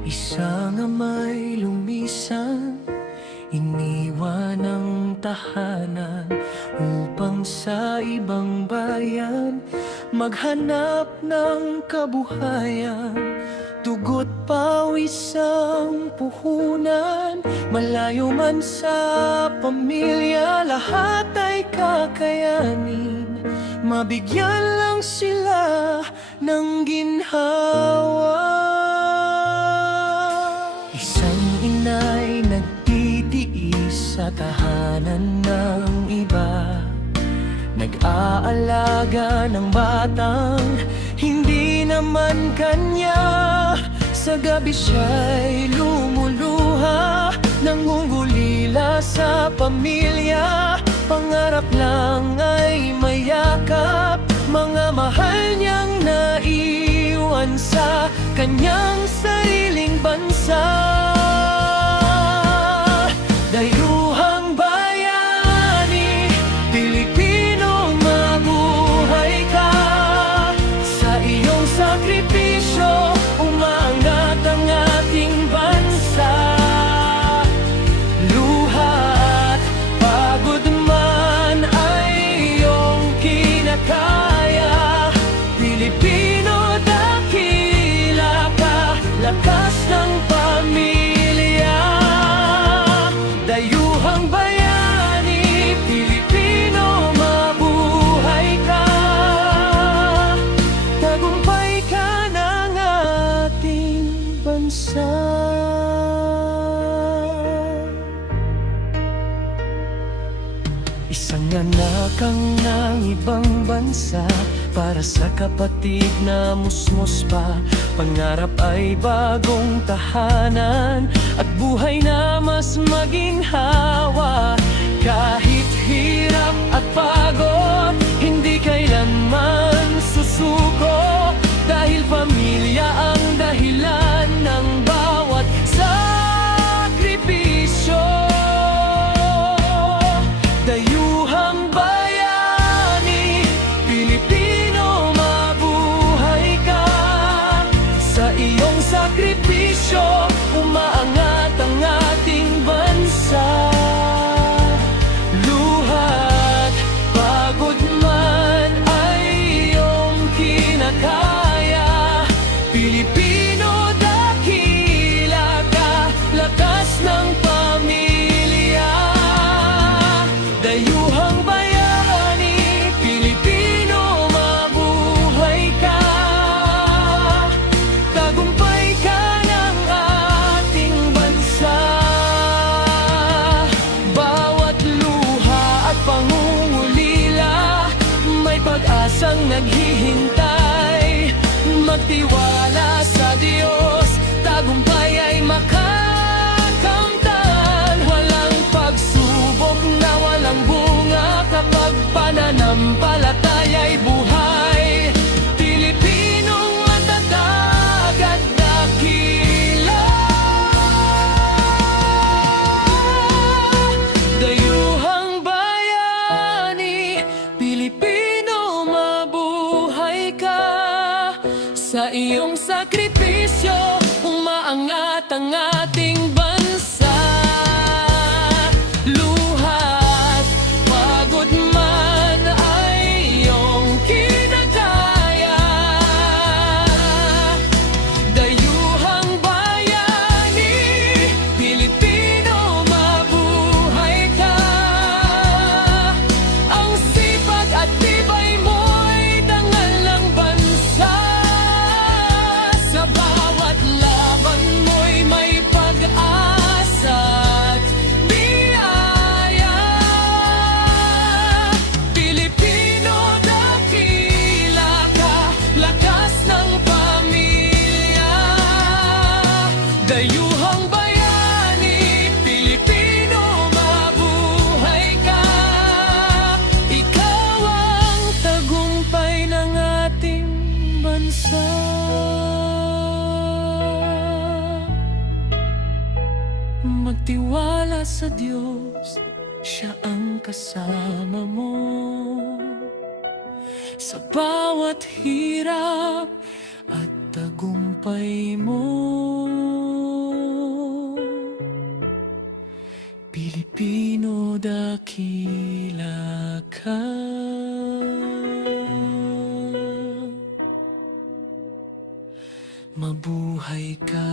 Isang ama'y lumisan, iniwan ang tahanan upang sa ibang bayan maghanap ng kabuhayan. Dugo't pawis ang puhunan, malayo man sa pamilya, lahat ay kakayanin. Mabigyan lang sila ng ginhawa. Isang ina'y nagtitiis sa tahanan ng iba, nag-aalaga ng batang hindi naman kanya. Sa gabi siya'y lumuluha, nangungulila sa pamilya. Pangarap lang ay mayakap mga mahal niyang naiwan sa kanyang sariling bansa. Dayuhang bayani, Pilipino, mabuhay ka. Sa iyong sakripisyo, umaangat ang ating bansa. Luha at pagod man ay iyong kinakaya. Pilipino, dakila ka, lakas ng pamilya. Dayuhang bayani, Pilipino, mabuhay ka. Tagumpay ka ng ating bansa. Isang anak ang ng ibang bansa, para sa kapatid na musmos pa. Pangarap ay bagong tahanan at buhay na mas maginhawa. Kahit hirap at pagod, hindi kailanman susuko, dahil pamilya ang dahilan ng bawat sakripisyo. Dayuhang bayani, Pilipino, mabuhay ka. Sa iyong sakripisyo, umaangat ang ating bansa. Luha't pagod man ay iyong kinakaya. Pilipino, dakila ka, lakas ng pamilya. Dayuhang bayani, Pilipino, mabuhay ka. Tagumpay ka ng ating bansa. Bawat luha at pangungulila, may pag-asang naghihintay. Magtiwala sa Diyos, tagumpay ay makakamtan. Walang pagsubok na walang bunga kapag pananampalataya'y buhay. Pilipinong matatag at dakila. Dayuhang bayani, Pilipino, mabuhay ka. Sa iyong sakripisyo, umaangat ang ating bansa. Luha't pagod man ay iyong kinakaya. Dayuhang bayani, Pilipino, mabuhay ka. Ang sipag at tibay mo'y dangal ng bansa. Sa bawat laban mo'y may pag-asa at biyaya. Pilipino, dakila ka, lakas ng pamilya. Dayuhang bayani, Pilipino, mabuhay ka. Ikaw ang tagumpay ng ating bansa. Magtiwala sa Diyos, Siya ang kasama mo. Sa bawat hirap at tagumpay mo. Pilipino dakila ka. Mabuhay ka.